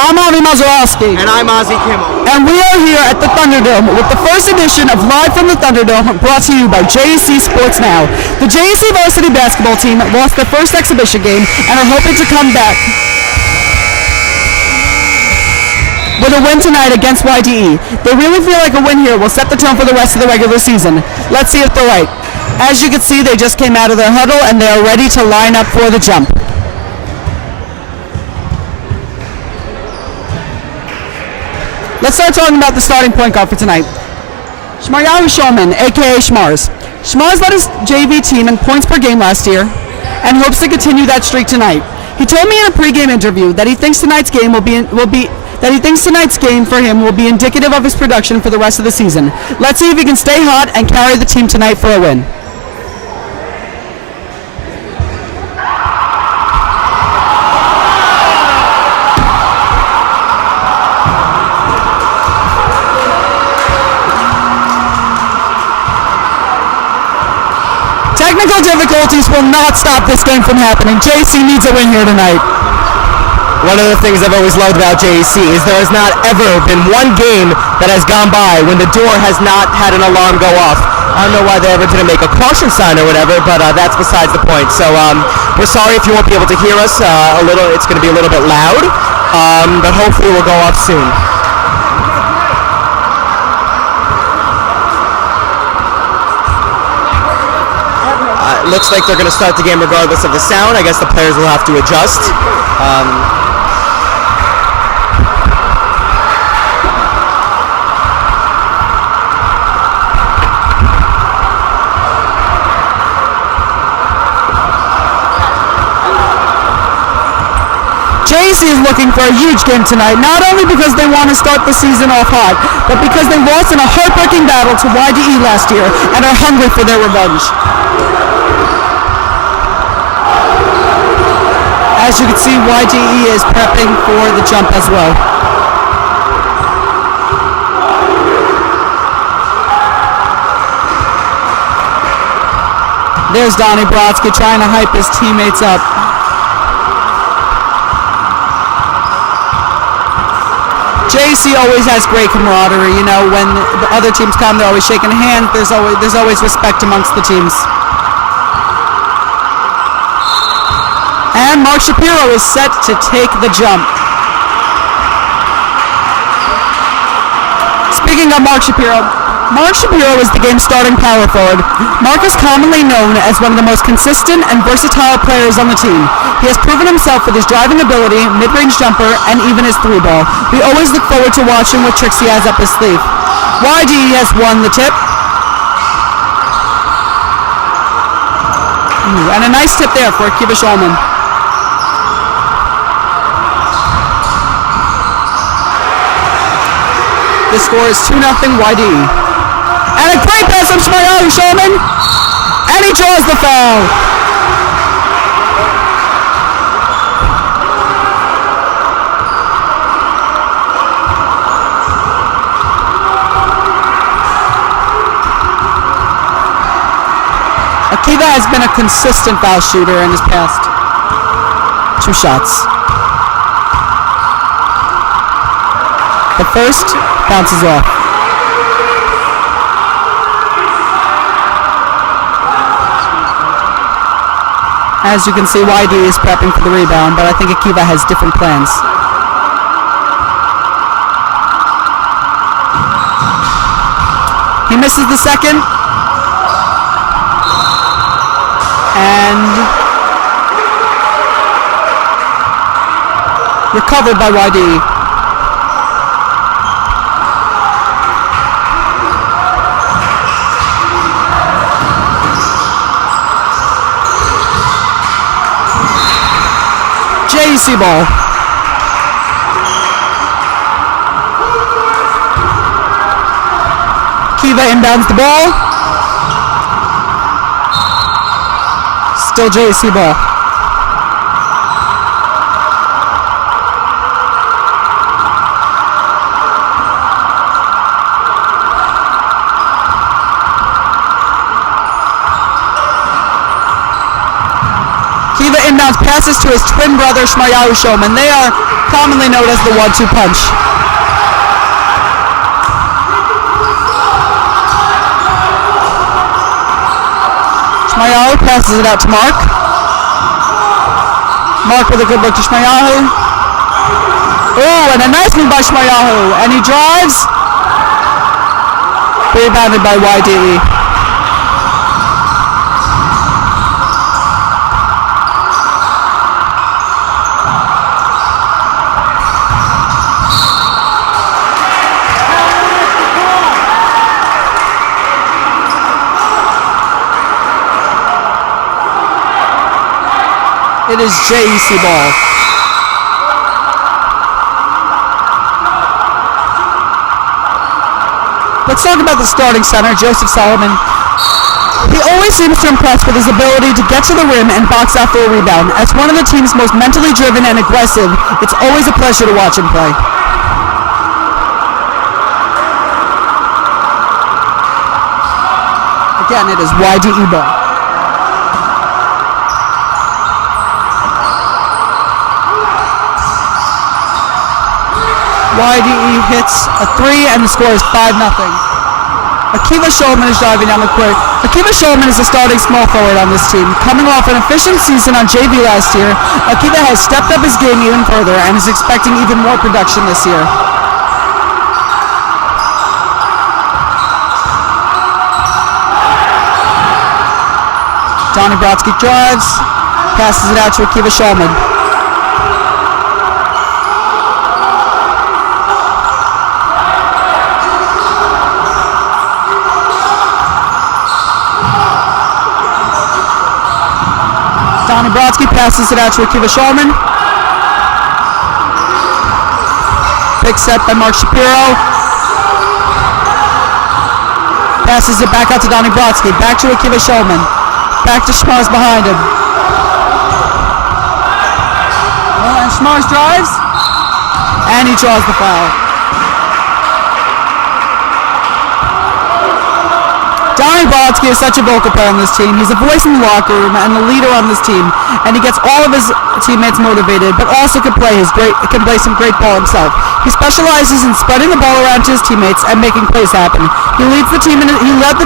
I'm Avi Mazeroski. And I'm Ozzy Kimmel. And we are here at the Thunderdome with the first edition of Live from the Thunderdome, brought to you by JEC Sports Now. The JEC varsity basketball team lost their first exhibition game and are hoping to come back with a win tonight against YDE. They really feel like a win here will set the tone for the rest of the regular season. Let's see if they're right. As you can see, they just came out of their huddle and they are ready to line up for the jump. Let's start talking about the starting point guard for tonight. Shmaryahu Shulman, a.k.a. Schmars. Schmars led his JV team in points per game last year and hopes to continue that streak tonight. He told me in a pregame interview that he thinks tonight's game for him will be indicative of his production for the rest of the season. Let's see if he can stay hot and carry the team tonight for a win. Technical difficulties will not stop this game from happening. JC needs a win here tonight. One of the things I've always loved about JEC is there has not ever been one game that has gone by when the door has not had an alarm go off. I don't know why they ever didn't make a caution sign or whatever, but that's besides the point. So we're sorry if you won't be able to hear us a little. It's going to be a little bit loud, but hopefully we'll go off soon. Looks like they're going to start the game regardless of the sound. I guess the players will have to adjust. JC is looking for a huge game tonight, not only because they want to start the season off hot, but because they lost in a heartbreaking battle to YDE last year and are hungry for their revenge. As you can see, YDE is prepping for the jump as well. There's Donnie Brodsky trying to hype his teammates up. JC always has great camaraderie. You know, when the other teams come, they're always shaking hands. There's always respect amongst the teams. And Mark Shapiro is set to take the jump. Speaking of Mark Shapiro is the game's starting power forward. Mark is commonly known as one of the most consistent and versatile players on the team. He has proven himself with his driving ability, mid-range jumper, and even his three ball. We always look forward to watching what tricks he has up his sleeve. YDE has won the tip. And a nice tip there for Akiva Shulman. The score is 2-0 YDE. And a great pass from Shmaryahu Shulman. And he draws the foul. Akiva has been a consistent foul shooter in his past 2 shots. The first bounces off. As you can see, YDE is prepping for the rebound, but I think Akiva has different plans. He misses the second. And recovered by YDE. JEC ball. Kiva inbounds the ball. Still JEC ball. Kiva inbounds passes to his twin brother Shmaryahu Shulman. They are commonly known as the 1-2 punch. Shmayahu passes it out to Mark. Mark with a good look to Shmayahu. Oh, and a nice move by Shmayahu. And he drives. Rebounded by YDE. It is JEC ball. Let's talk about the starting center, Joseph Solomon. He always seems to impress with his ability to get to the rim and box out for a rebound. As one of the team's most mentally driven and aggressive, it's always a pleasure to watch him play. Again, it is YDE ball. YDE hits a 3 and the score is 5-0. Akiva Shulman is driving down the court. Akiva Shulman is a starting small forward on this team. Coming off an efficient season on JV last year, Akiva has stepped up his game even further and is expecting even more production this year. Donnie Brodsky drives, passes it out to Akiva Shulman. Donnie Brodsky passes it out to Akiva Shulman. Big set by Mark Shapiro. Passes it back out to Donnie Brodsky. Back to Akiva Shulman. Back to Schmars behind him. Well, and Schmars drives. And he draws the foul. Donnie Brodsky is such a vocal player on this team. He's a voice in the locker room and the leader on this team, and he gets all of his teammates motivated, but also can play some great ball himself. He specializes in spreading the ball around to his teammates and making plays happen. He led the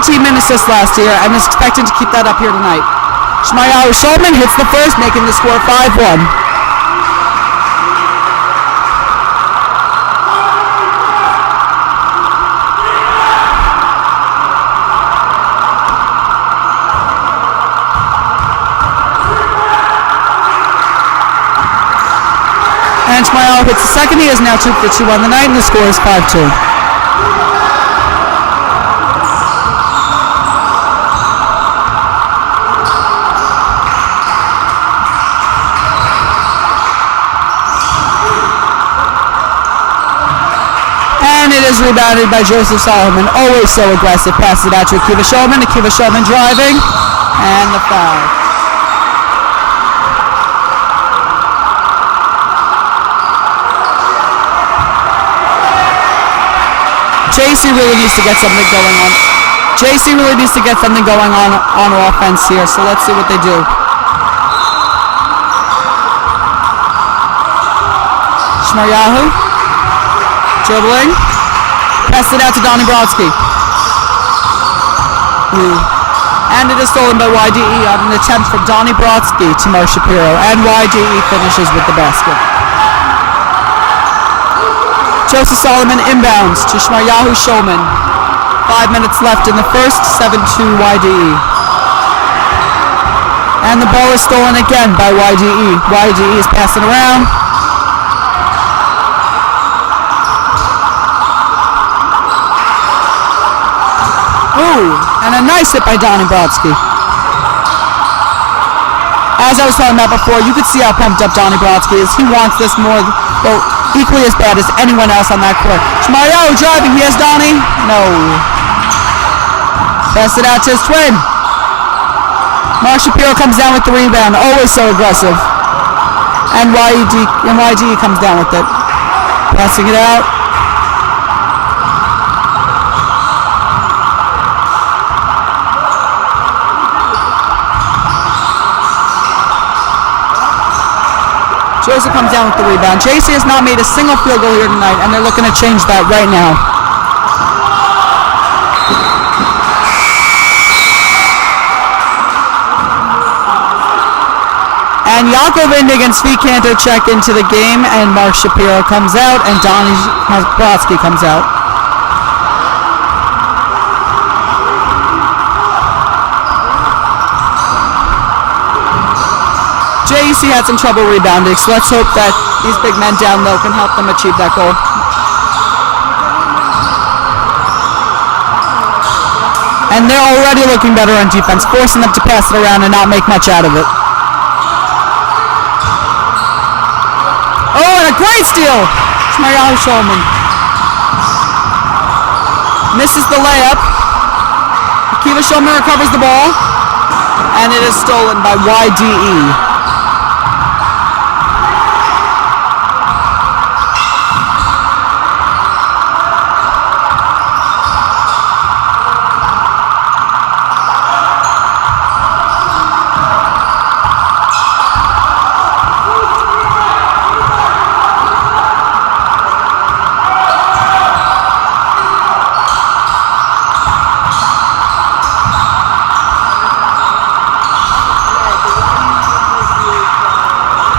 team in assists last year and is expected to keep that up here tonight. Shmayahu Shulman hits the first, making the score 5-1. And Shmayahu hits the second. He is now 2 for 2 on the night, and the score is 5-2. And it is rebounded by Joseph Solomon, always so aggressive. Passes it out to Akiva Shulman. Akiva Shulman driving, and the foul. JC really needs to get something going on. JC really needs to get something going on offense here, so let's see what they do. Shmayahu. Dribbling. Pass it out to Donnie Brodsky. And it is stolen by YDE on an attempt from Donnie Brodsky to Mark Shapiro, and YDE finishes with the basket. Joseph Solomon inbounds to Shmayahu Shulman. 5 minutes left in the first, 7-2 YDE. And the ball is stolen again by YDE. YDE is passing around. Ooh, and a nice hit by Donnie Brodsky. As I was talking about before, you could see how pumped up Donnie Brodsky is. He wants this more, well, equally as bad as anyone else on that court. Shmayahu driving. He has Donnie. No. Pass it out to his twin. Mark Shapiro comes down with the rebound. Always so aggressive. And YDE comes down with it. Passing it out. Joseph comes down with the rebound. JC has not made a single field goal here tonight, and they're looking to change that right now. And Yakovindig and Svikanto check into the game, and Mark Shapiro comes out, and Donnie Brodsky comes out. JEC had some trouble rebounding, so let's hope that these big men down low can help them achieve that goal. And they're already looking better on defense, forcing them to pass it around and not make much out of it. Oh, and a great steal! Shmayahu Shulman misses the layup. Akiva Shulman recovers the ball, and it is stolen by YDE.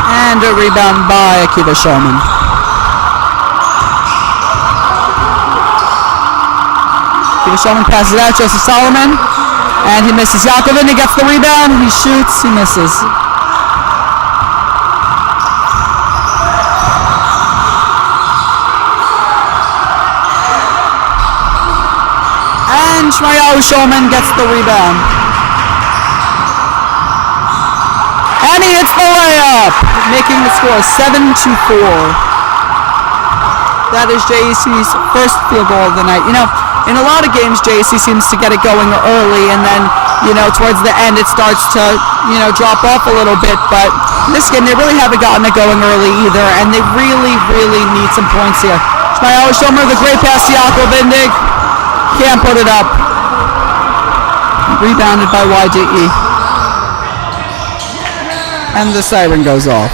And a rebound by Akiva Shulman. Akiva Shulman passes it out, Joseph Solomon, and he misses. Yakovin, he gets the rebound, he shoots, he misses. And Shmayahu Shulman gets the rebound. And he hits the layup, making the score 7-4. That is JEC's first field goal of the night. You know, in a lot of games, JEC seems to get it going early, and then, you know, towards the end, it starts to, you know, drop off a little bit. But in this game, they really haven't gotten it going early either, and they really, really need some points here. Shmayahu Shulman, the great pass to Yakovindig. Can't put it up. Rebounded by YDE. And the siren goes off.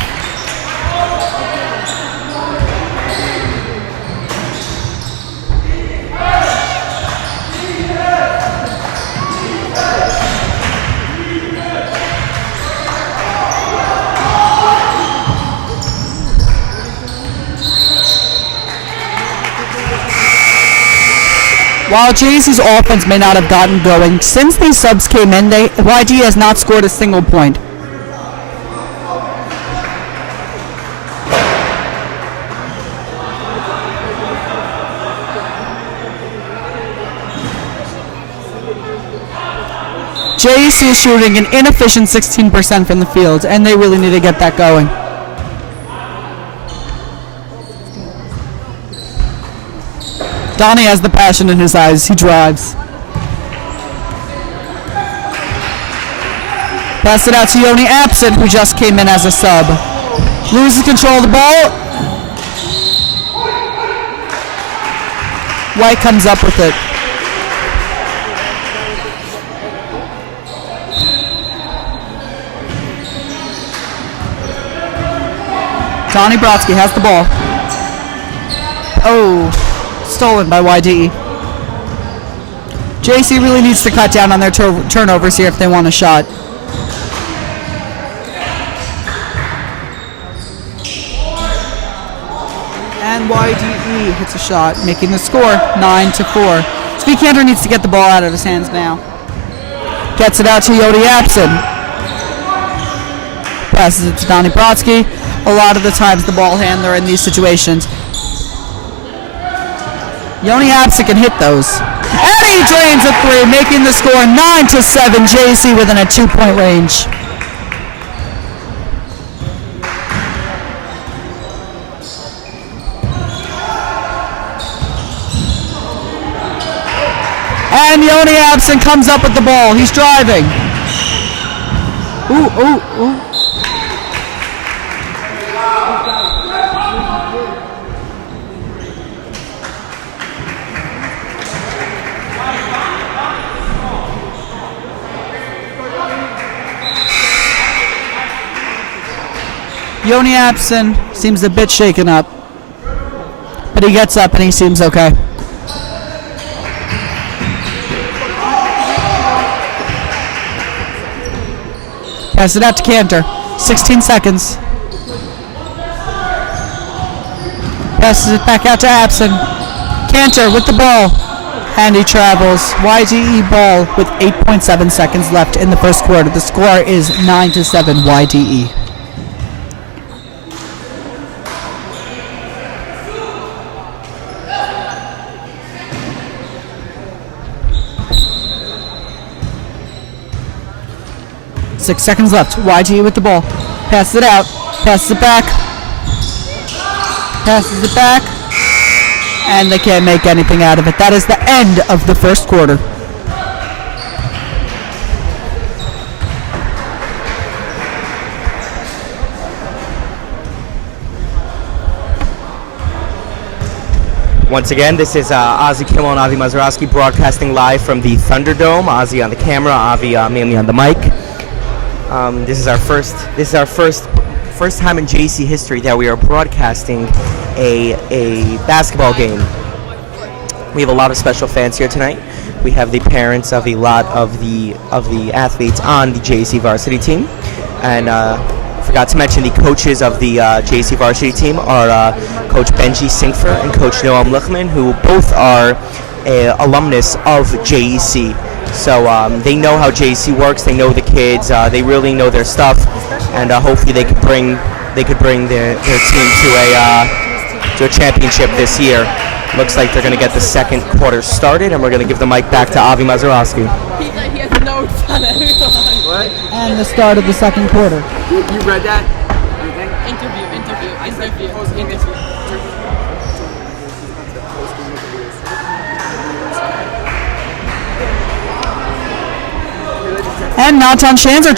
While JEC's offense may not have gotten going, since these subs came in, YDE has not scored a single point. JEC is shooting an inefficient 16% from the field, and they really need to get that going. Donnie has the passion in his eyes. He drives. Pass it out to Yoni Absent, who just came in as a sub. Loses control of the ball. White comes up with it. Donnie Brodsky has the ball. Oh, stolen by YDE. JC really needs to cut down on their turnovers here if they want a shot. And YDE hits a shot, making the score 9-4. Svikanto needs to get the ball out of his hands now. Gets it out to Yodi Abson. Passes it to Donnie Brodsky. A lot of the times the ball handler in these situations. Yoni Abson can hit those. And he drains a three, making the score 9-7. JC within a 2-point range. And Yoni Abson comes up with the ball. He's driving. Ooh, ooh, ooh. Yoni Apson seems a bit shaken up, but he gets up and he seems okay. Pass it out to Cantor. 16 seconds. Passes it back out to Apson. Cantor with the ball. And he travels. YDE ball with 8.7 seconds left in the first quarter. The score is 9-7 YDE. Six seconds left. YDE with the ball. Passes it out. Passes it back. Passes it back. And they can't make anything out of it. That is the end of the first quarter. Once again, this is Ozzy Kimmel and Avi Mazeroski broadcasting live from the Thunderdome. Ozzy on the camera, Avi mainly on the mic. This is our first time in JC history that we are broadcasting a basketball game. We have a lot of special fans here tonight. We have the parents of a lot of the athletes on the JC varsity team, and I forgot to mention the coaches of the JC varsity team are Coach Benji Sinkfer and Coach Noam Lichman, who both are alumnus of JEC. So they know how JC works. They know the kids. They really know their stuff, and hopefully they could bring their team to a championship this year. Looks like they're going to get the second quarter started, and we're going to give the mic back to Avi Mazeroski. He has notes on everyone. What? And the start of the second quarter. You read that? Interview. And Natan Shanzer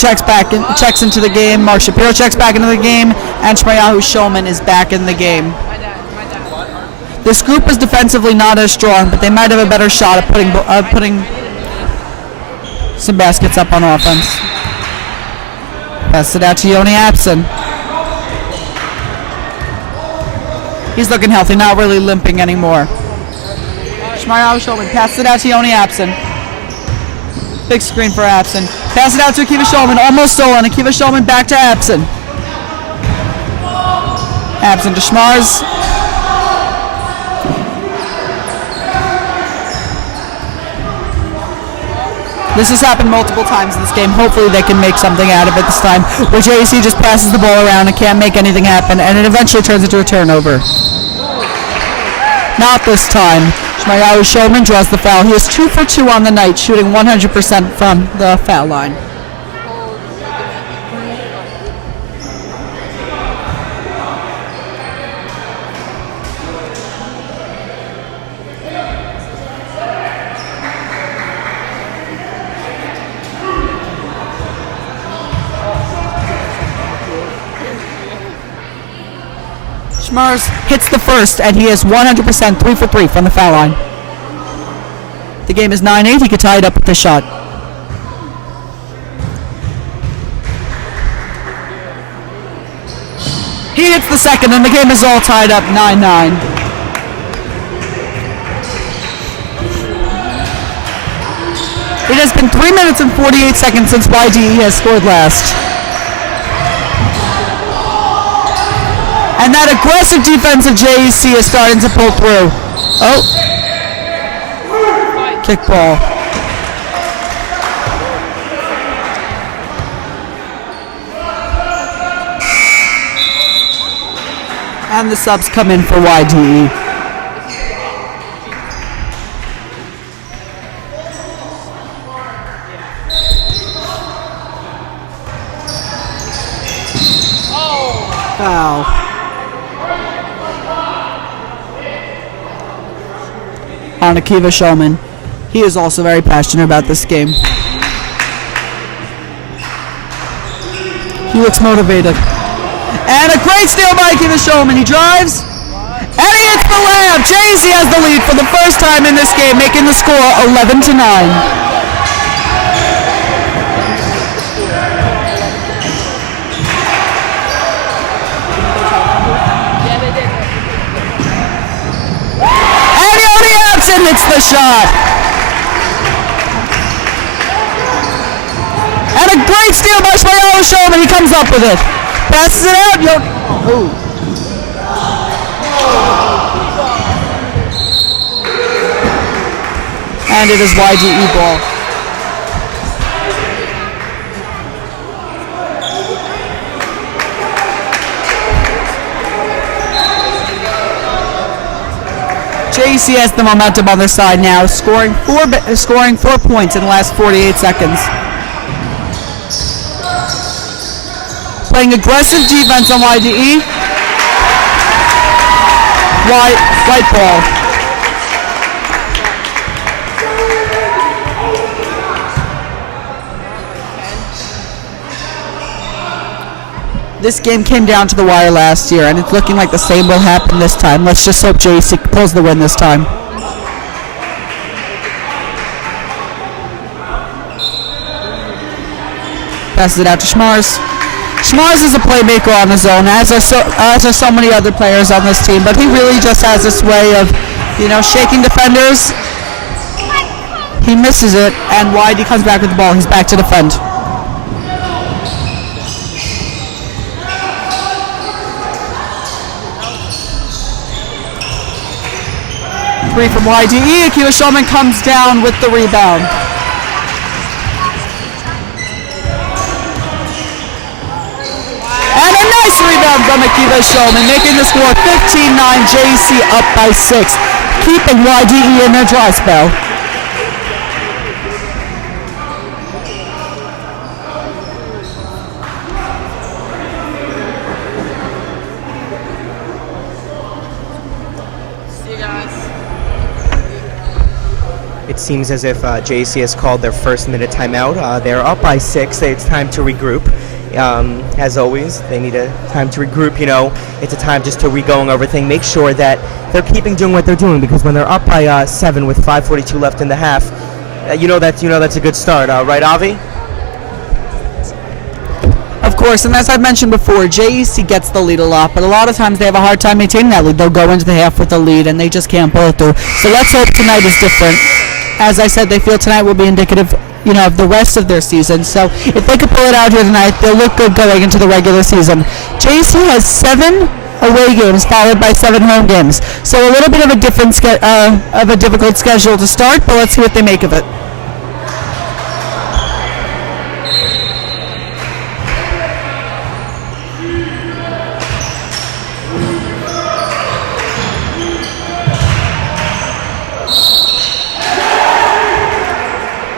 checks into the game. Mark Shapiro checks back into the game. And Shmayahu Shulman is back in the game. My dad. This group is defensively not as strong, but they might have a better shot at putting some baskets up on offense. Pass it out to Yoni Apson. He's looking healthy, not really limping anymore. Shmayahu Shulman passes it out to Yoni Apson. Big screen for Apson. Pass it out to Akiva Shulman. Almost stolen. Akiva Shulman back to Apson. Apson to Schmarz. This has happened multiple times in this game. Hopefully they can make something out of it this time. Where JC just passes the ball around and can't make anything happen, and it eventually turns into a turnover. Not this time. Shmayahu Shulman draws the foul. He is 2 for 2 on the night, shooting 100% from the foul line. Schmarz hits the first, and he is 100% 3 for 3 from the foul line. The game is 9-8. He could tie it up with this shot. He hits the second, and the game is all tied up 9-9. It has been 3 minutes and 48 seconds since YDE has scored last. And that aggressive defense of JEC is starting to pull through. Oh. Kick ball. And the subs come in for YDE. Foul. On Akiva Shulman. He is also very passionate about this game. He looks motivated. And a great steal by Akiva Shulman. He drives. And he hits the layup. JC has the lead for the first time in this game, making the score 11-9. hits the shot. And a great steal by Showman. He comes up with it. Passes it out. And it is YDE ball. JC has the momentum on their side now, scoring 4 points in the last 48 seconds. Playing aggressive defense on YDE. White ball. This game came down to the wire last year, and it's looking like the same will happen this time. Let's just hope JC pulls the win this time. Passes it out to Schmars. Schmars is a playmaker on his own, as are so many other players on this team, but he really just has this way of, shaking defenders. He misses it, and YD comes back with the ball. He's back to defend. Three from YDE. Akiva Shulman comes down with the rebound. And a nice rebound from Akiva Shulman, making the score 15-9. JC up by 6, keeping YDE in their dry spell. It seems as if JC has called their first minute timeout. They're up by 6. It's time to regroup. As always, they need a time to regroup. It's a time just to re-going everything. Make sure that they're doing what they're doing, because when they're up by 7 with 5:42 left in the half, that's a good start. Right, Avi? Of course, and as I've mentioned before, JEC gets the lead a lot, but a lot of times they have a hard time maintaining that lead. They'll go into the half with the lead, and they just can't pull it through. So let's hope tonight is different. As I said, they feel tonight will be indicative, of the rest of their season. So if they could pull it out here tonight, they'll look good going into the regular season. JC has 7 away games followed by 7 home games. So a little bit of a difficult schedule to start, but let's see what they make of it.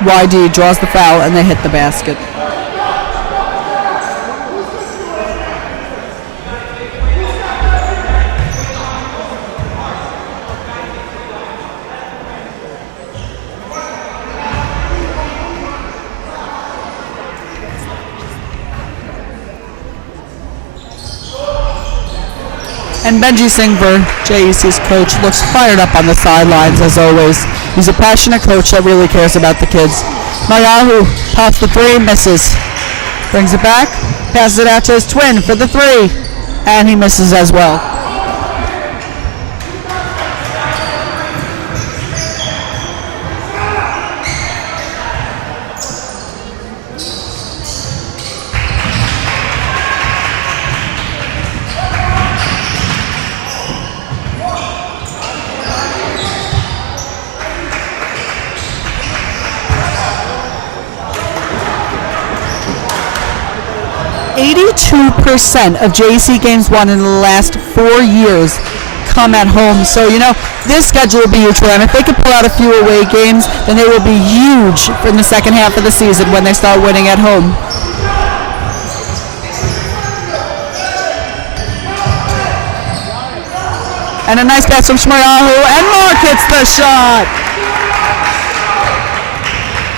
YD draws the foul, and they hit the basket. And Benji Singver, JEC's coach, looks fired up on the sidelines as always. He's a passionate coach that really cares about the kids. Mayahu pops the 3, misses. Brings it back, passes it out to his twin for the 3, and he misses as well. % of JC games won in the last 4 years come at home. So, this schedule will be huge for them. If they could pull out a few away games, then they will be huge in the second half of the season when they start winning at home. And a nice pass from Shmayahu, and Mark hits the shot.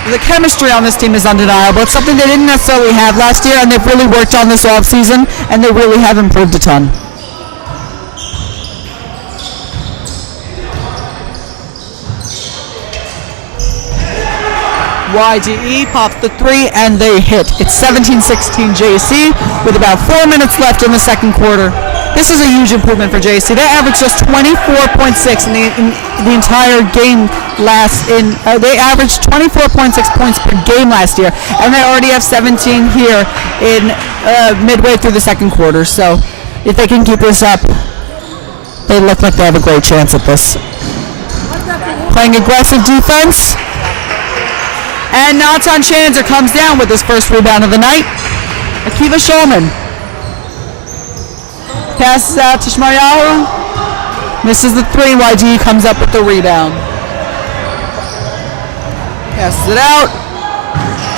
The chemistry on this team is undeniable. It's something they didn't necessarily have last year, and they've really worked on this offseason, and they really have improved a ton. YDE pops the 3, and they hit. It's 17-16 JC with about 4 minutes left in the second quarter. This is a huge improvement for JC. They averaged just 24.6 in the entire game they averaged 24.6 points per game last year, and they already have 17 here in midway through the second quarter. So if they can keep this up, they look like they have a great chance at this. Playing aggressive defense. And Natan Chanzer comes down with his first rebound of the night. Akiva Shulman passes out to Shmaryahu. Misses the three. YDE comes up with the rebound. Passes it out.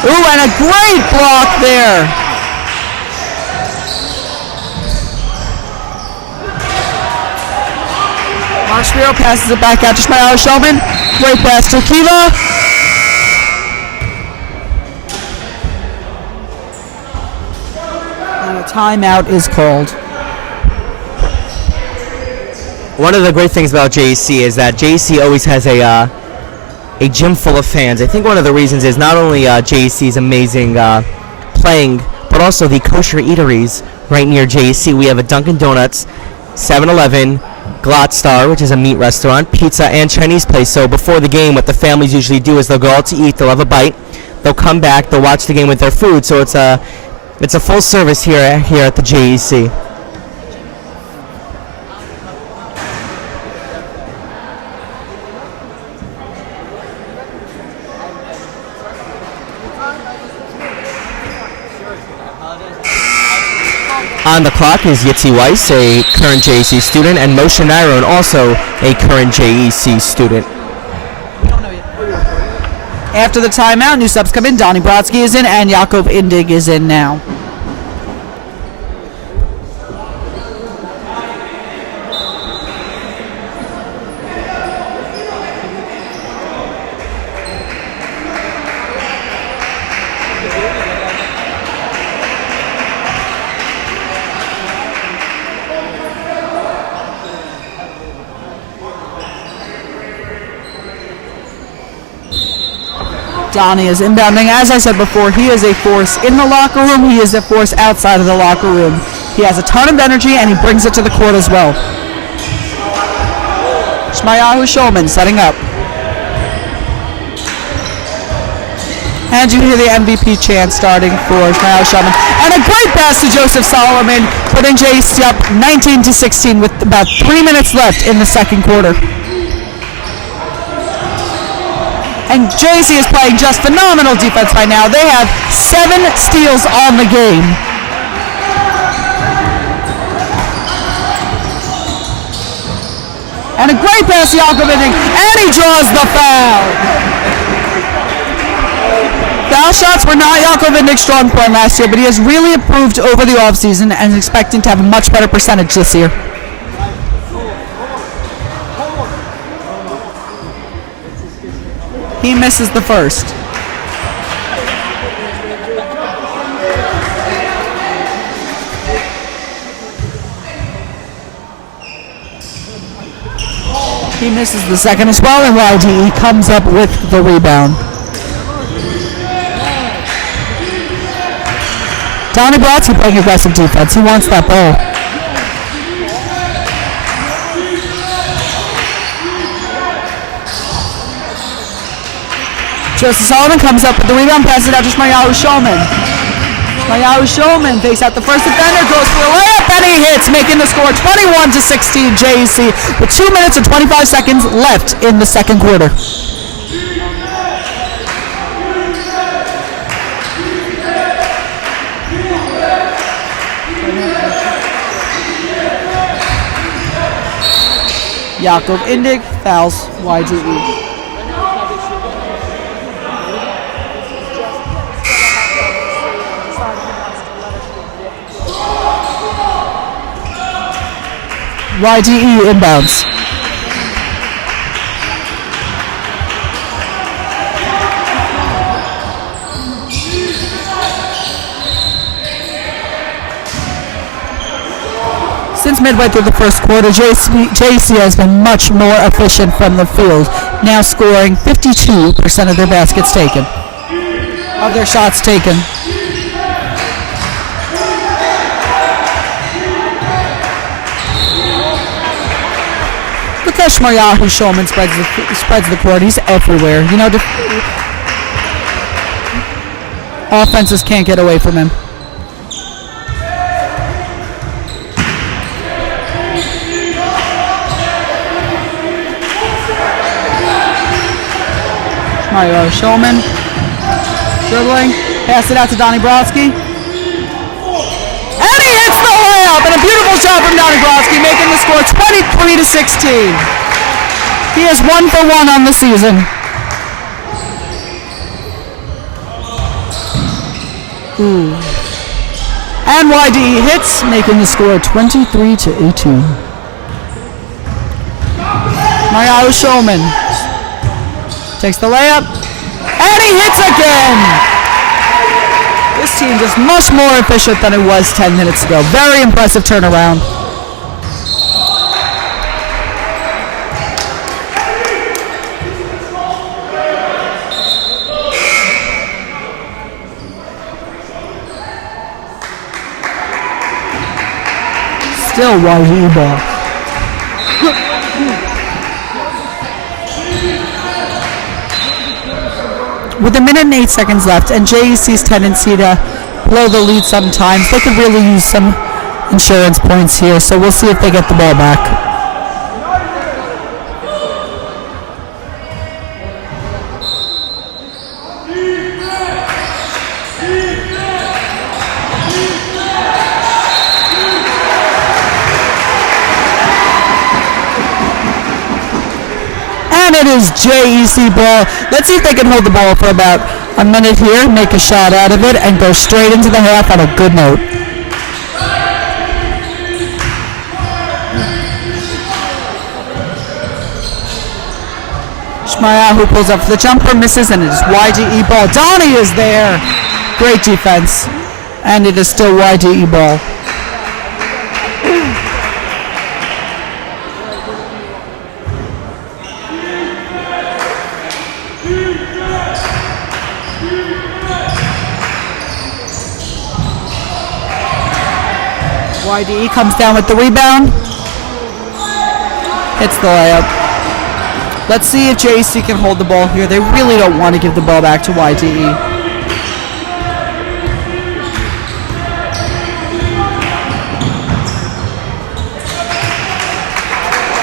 Ooh, and a great block there. Marshfield passes it back out to Shmaryahu Shulman. Great pass to Akiva. Timeout is called. One of the great things about JEC is that JEC always has a gym full of fans. I think one of the reasons is not only JEC's amazing playing, but also the kosher eateries right near JEC. We have a Dunkin' Donuts, 7-Eleven, Glot Star, which is a meat restaurant, pizza, and Chinese place. So before the game, what the families usually do is they'll go out to eat, they'll have a bite, they'll come back, they'll watch the game with their food. So it's a full service here at the JEC. On the clock is Yitzi Weiss, a current JEC student, and Moshe Nyron, also a current JEC student. After the timeout, new subs come in. Donnie Brodsky is in, and Yaakov Indig is in now. Donnie is inbounding. As I said before, he is a force in the locker room. He is a force outside of the locker room. He has a ton of energy, and he brings it to the court as well. Shmaryahu Shulman setting up. And you hear the MVP chant starting for Shmaryahu Shulman. And a great pass to Joseph Solomon, putting JC up 19-16 with about 3 minutes left in the second quarter. And JC is playing just phenomenal defense right now. They have 7 steals on the game. And a great pass to Yaakov Indig, and he draws the foul. Foul shots were not Yaakov Indig's strong point last year, but he has really improved over the offseason and is expecting to have a much better percentage this year. He misses the first. He misses the second as well, and YDE comes up with the rebound. Donnie Brodsky playing aggressive defense. He wants that ball. Joseph Solomon comes up with the rebound, passes it out to Shmaryahu Shulman. Shmaryahu Shulman takes out the first defender, goes for a layup, and he hits, making the score 21-16 JEC with 2 minutes and 25 seconds left in the second quarter. Yaakov Indig fouls YDE. YDE inbounds. Since midway through the first quarter, JC has been much more efficient from the field, now scoring 52% of their baskets taken, of their shots taken. how Shmaryahu Shulman spreads the court. He's everywhere. You know, offenses can't get away from him. Shmaryahu Shulman dribbling, pass it out to Donnie Brodsky. And he hits the layup, and a beautiful shot from Donnie Brodsky, making the score 23-16. He is 1 for 1 on the season. Ooh. And YDE hits, making the score 23-18. Shmaryahu Shulman takes the layup, and he hits again. This team is much more efficient than it was 10 minutes ago. Very impressive turnaround. Still YDE ball. With a minute and 8 seconds left, and JEC's tendency to blow the lead sometimes, they could really use some insurance points here, so we'll see if they get the ball back. And it is JEC ball. Let's see if they can hold the ball for about a minute here, make a shot out of it, and go straight into the half on a good note. Shmaryahu pulls up for the jumper, misses, and it is YDE ball. Donnie is there. Great defense. And it is still YDE ball. YDE comes down with the rebound. Hits the layup. Let's see if JEC can hold the ball here. They really don't want to give the ball back to YDE.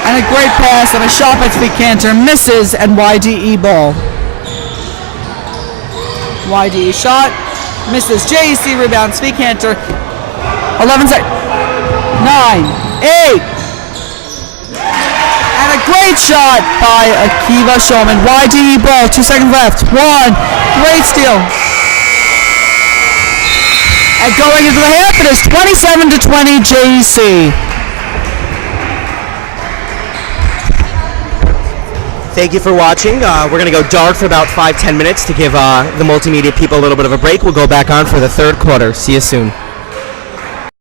And a great pass and a shot by Cantor misses, and YDE ball. YDE shot, misses. JEC rebound, Cantor. 11 seconds. 9, 8. And a great shot by Akiva Shulman. YDE ball, 2 seconds left. 1. Great steal. And going into the half, it is 27-20 JEC. Thank you for watching. We're going to go dark for about 5-10 minutes to give the multimedia people a little bit of a break. We'll go back on for the third quarter. See you soon.